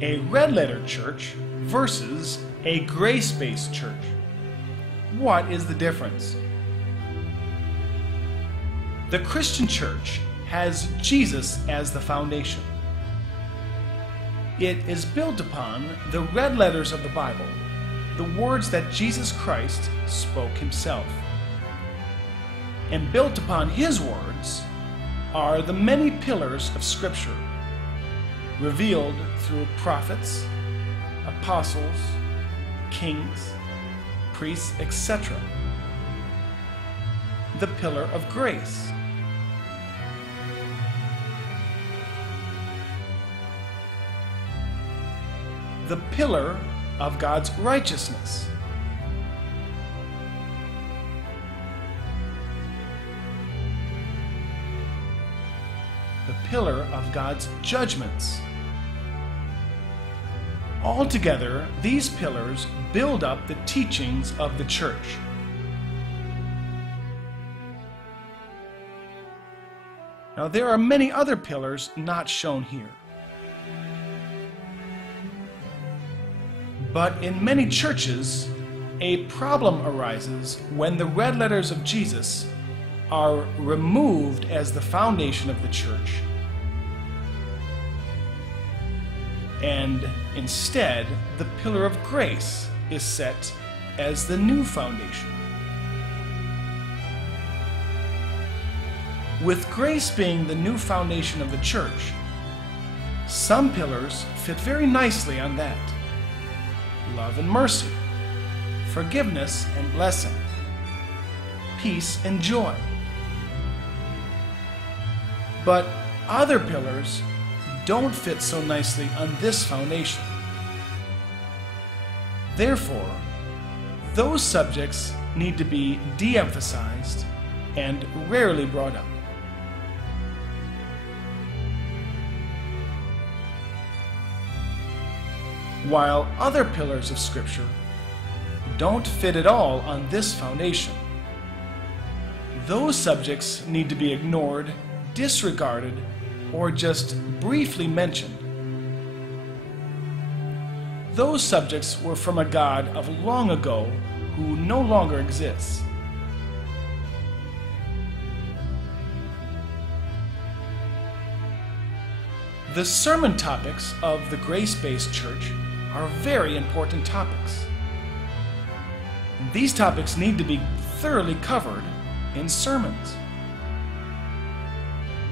a red-letter church versus a grace-based church. What is the difference? The Christian church has Jesus as the foundation. It is built upon the red letters of the Bible, the words that Jesus Christ spoke himself. And built upon his words are the many pillars of Scripture, revealed through prophets, apostles, kings, priests, etc. The pillar of grace. The pillar of God's righteousness. The pillar of God's judgments. Altogether, these pillars build up the teachings of the church. Now, there are many other pillars not shown here. But in many churches, a problem arises when the red letters of Jesus are removed as the foundation of the church, and instead the pillar of grace is set as the new foundation. With grace being the new foundation of the church, some pillars fit very nicely on that. Love and mercy, forgiveness and blessing, peace and joy. But other pillars don't fit so nicely on this foundation. Therefore, those subjects need to be de-emphasized and rarely brought up. While other pillars of Scripture don't fit at all on this foundation, those subjects need to be ignored, disregarded, or just briefly mentioned. Those subjects were from a God of long ago who no longer exists. The sermon topics of the grace-based church are very important topics. These topics need to be thoroughly covered in sermons.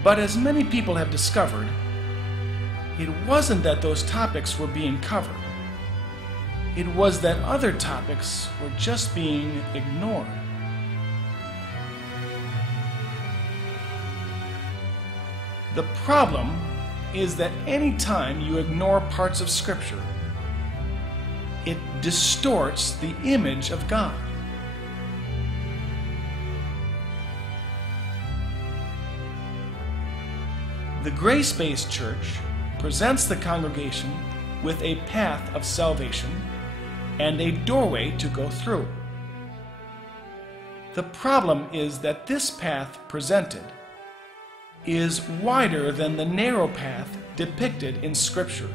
But as many people have discovered, it wasn't that those topics were being covered. It was that other topics were just being ignored. The problem is that any time you ignore parts of Scripture, it distorts the image of God. The grace-based church presents the congregation with a path of salvation and a doorway to go through. The problem is that this path presented is wider than the narrow path depicted in Scripture.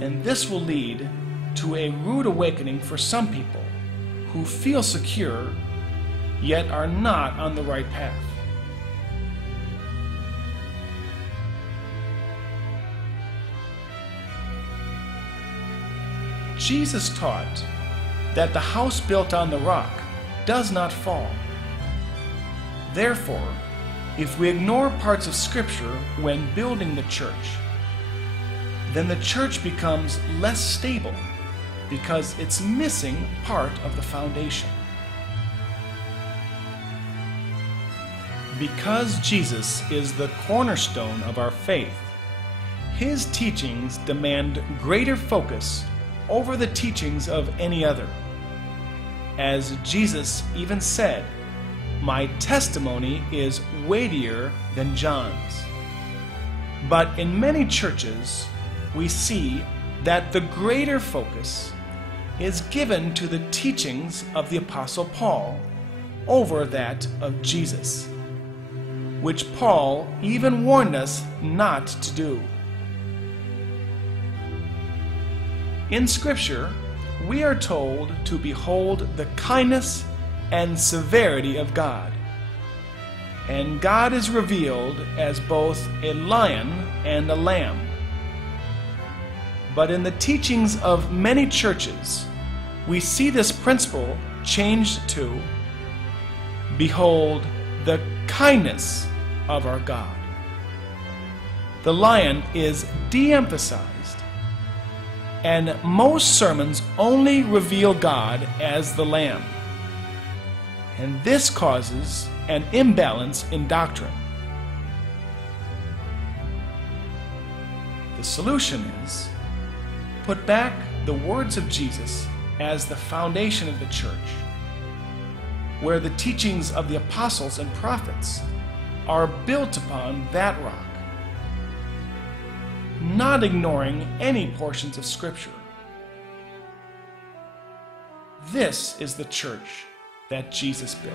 And this will lead to a rude awakening for some people who feel secure yet are not on the right path. Jesus taught that the house built on the rock does not fall. Therefore, if we ignore parts of Scripture when building the church, then the church becomes less stable because it's missing part of the foundation. Because Jesus is the cornerstone of our faith, his teachings demand greater focus over the teachings of any other. As Jesus even said, "My testimony is weightier than John's." But in many churches, we see that the greater focus is given to the teachings of the Apostle Paul over that of Jesus, which Paul even warned us not to do. In Scripture, we are told to behold the kindness and severity of God. And God is revealed as both a lion and a lamb. But in the teachings of many churches, we see this principle changed to behold the kindness of our God. The lion is de-emphasized, and most sermons only reveal God as the lamb. And this causes an imbalance in doctrine. The solution is put back the words of Jesus as the foundation of the church, where the teachings of the apostles and prophets are built upon that rock, not ignoring any portions of Scripture. This is the church that Jesus built.